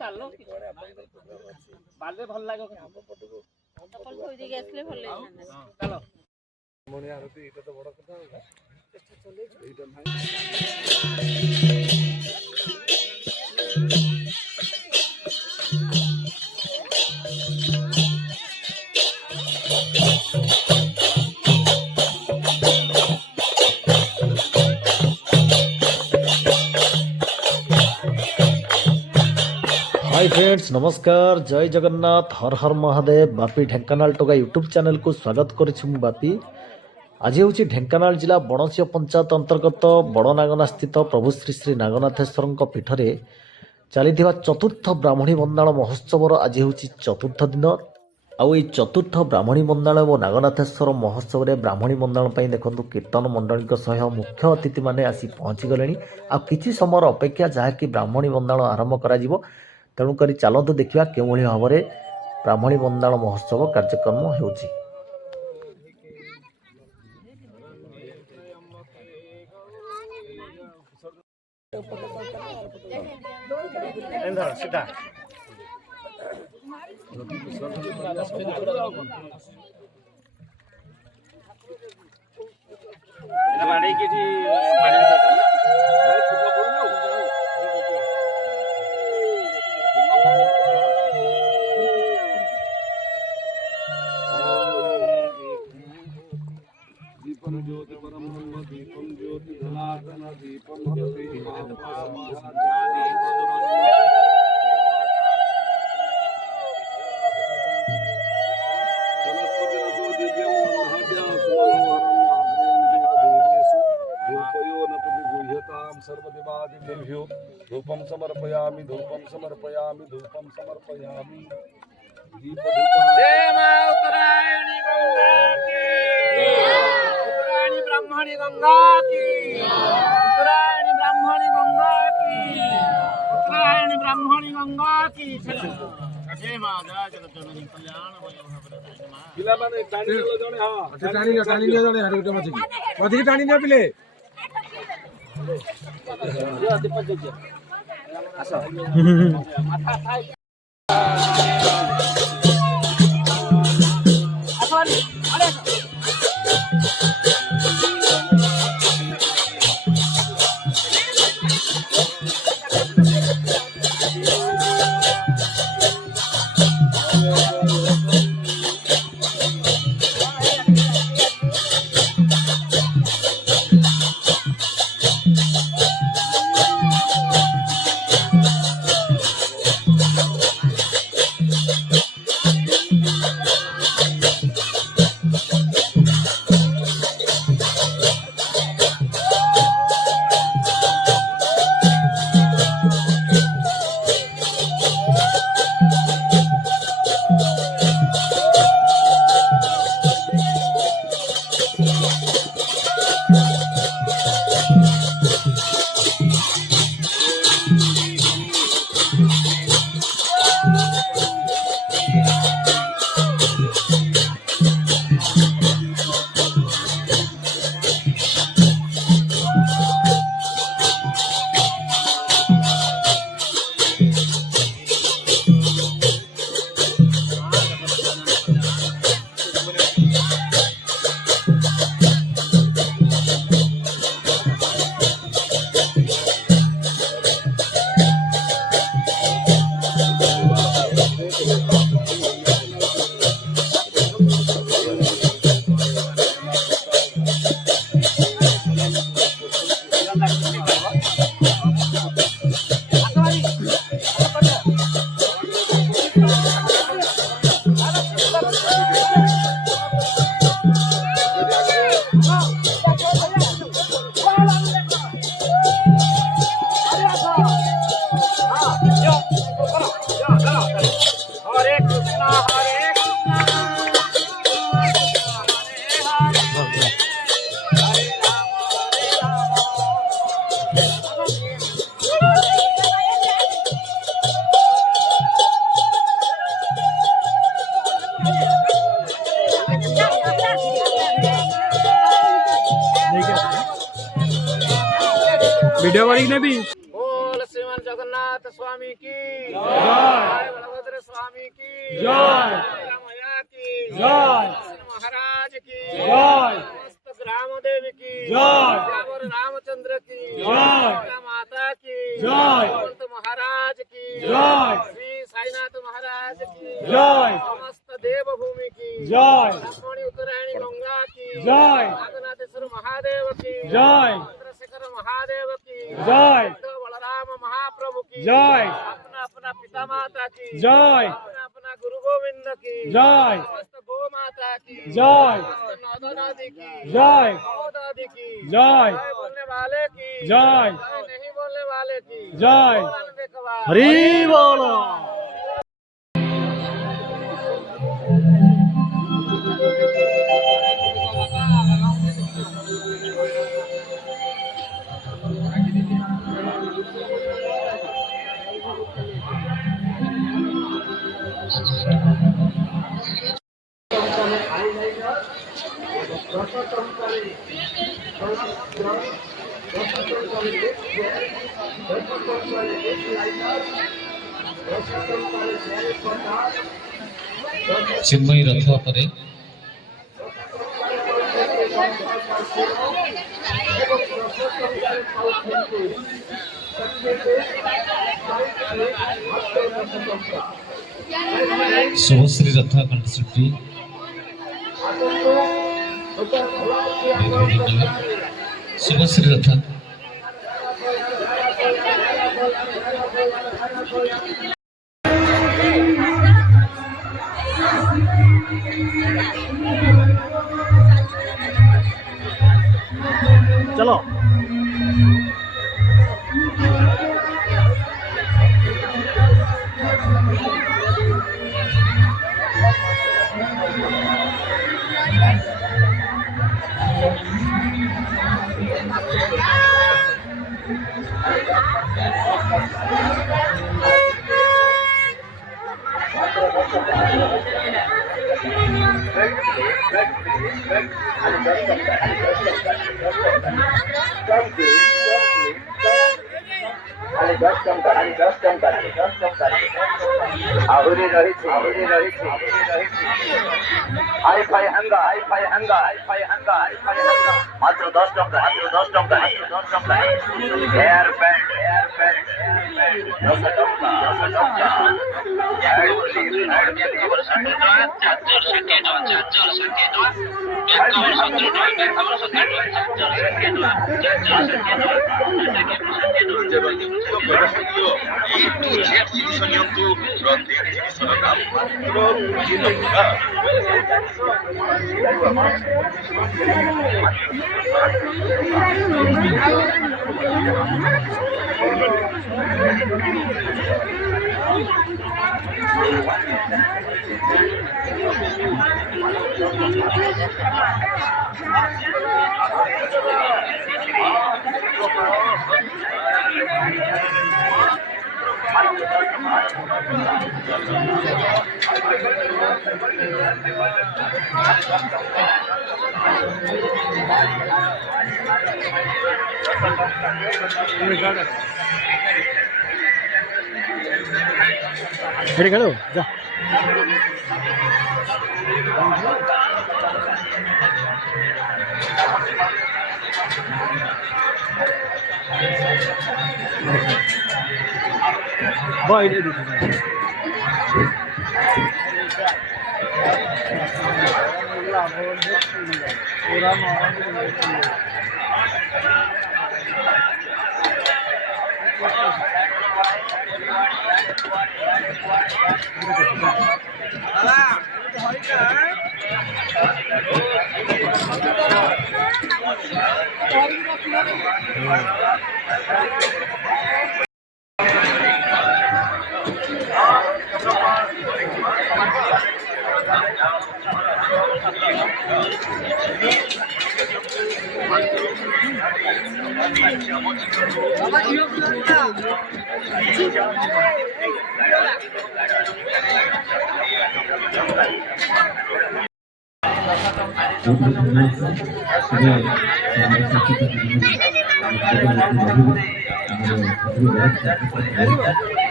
ଚାଲ ବାଲେ ଭଲ ଲାଗିବ ଚାଲ ମଣି ଆରତି ଏଇଟା ତ ବଡ଼ କଥା ଏଇଟା ନାହିଁ। हाय फ्रेंड्स नमस्कार जय जगन्नाथ हर हर महादेव बापी ढेंकानाल टोगा यूट्यूब चैनल को स्वागत करुँ बापी आज हूँ ढेंकानाल जिला बणसिया पंचायत अंतर्गत बड़नागना स्थित प्रभु श्री श्री नागनाथेश्वर पीठ में चली चतुर्थ ब्राह्मणी बंदाण महोत्सव आज हूँ चतुर्थ दिन आउ चतुर्थ ब्राह्मणी बंदाण और नागनाथेश्वर महोत्सव में ब्राह्मणी बंदाण देखो कीर्तन मंडली सह मुख्य अतिथि मैंने आसी पहुँची गले आ किसी समय अपेक्षा जहाँकि ब्राह्मणी बंदाण आरंभ कर तेणुक चलतु देखा के भाव में ब्राह्मणी बंदाण महोत्सव कार्यक्रम हो ज्योति परम ब्रह्म दीपम ज्योति धनार्दन दीपम सर्वदेवादिभ्यो धूपम समर्पयामि धूपम समर्पयामि धूपम समर्पयामि दीप जय मां उत्तरायणी गंगा की उत्तरायणी ब्राह्मणी गंगा की उत्तरायणी ब्राह्मणी गंगा की उत्तरायणी ब्राह्मणी गंगा की जय मां जय जगन्नाथ कल्याण पिला माने टाणी लो जणे हां टाणी लो जणे हरि गुटे मछि अधिक टाणी न पिले यो दीपक जे आसा माथा थाई वीडियो वाली ने भी बोल श्रीमान जगन्नाथ स्वामी की जय, बलभद्र स्वामी की जय, मैया की जय, महाराज की जय, समस्त ग्राम देवी की जय, श्यावर रामचंद्र की जय, माता की जय, महाराज की जय, श्री साईनाथ महाराज की जय, समस्त देवभूमि की जय, लक्ष्मणी उत्तरायणी गंगा की जय, नागनाथेश्वर महादेव की जय, चंद्रशेखर महादेव की जय, बलराम महाप्रभु की जय, अपना अपना पिता माता की जय, अपना अपना गुरु गोविंद की जय, समस्त गो माता की जय, नौदा दादी की जय, दादी की जय, बोलने वाले की जय, नहीं बोलने वाले की जय, हरि बोल। चिन्मयी रथ पर शुभश्री रथ कंठश्री शुभश्री रथ चलो আহুরি রয়েছে হাই ফাই হাঙ্গা মাত্র 10 টাকা হেয়ার ব্যান্ড 10 টাকা हेरे गयो जा बाय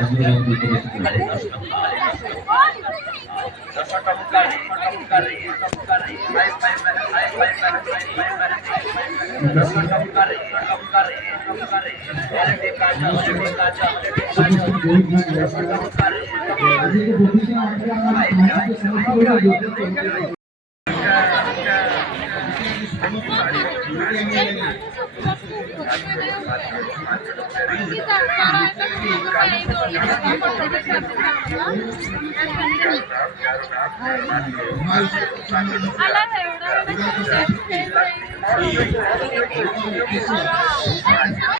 అలా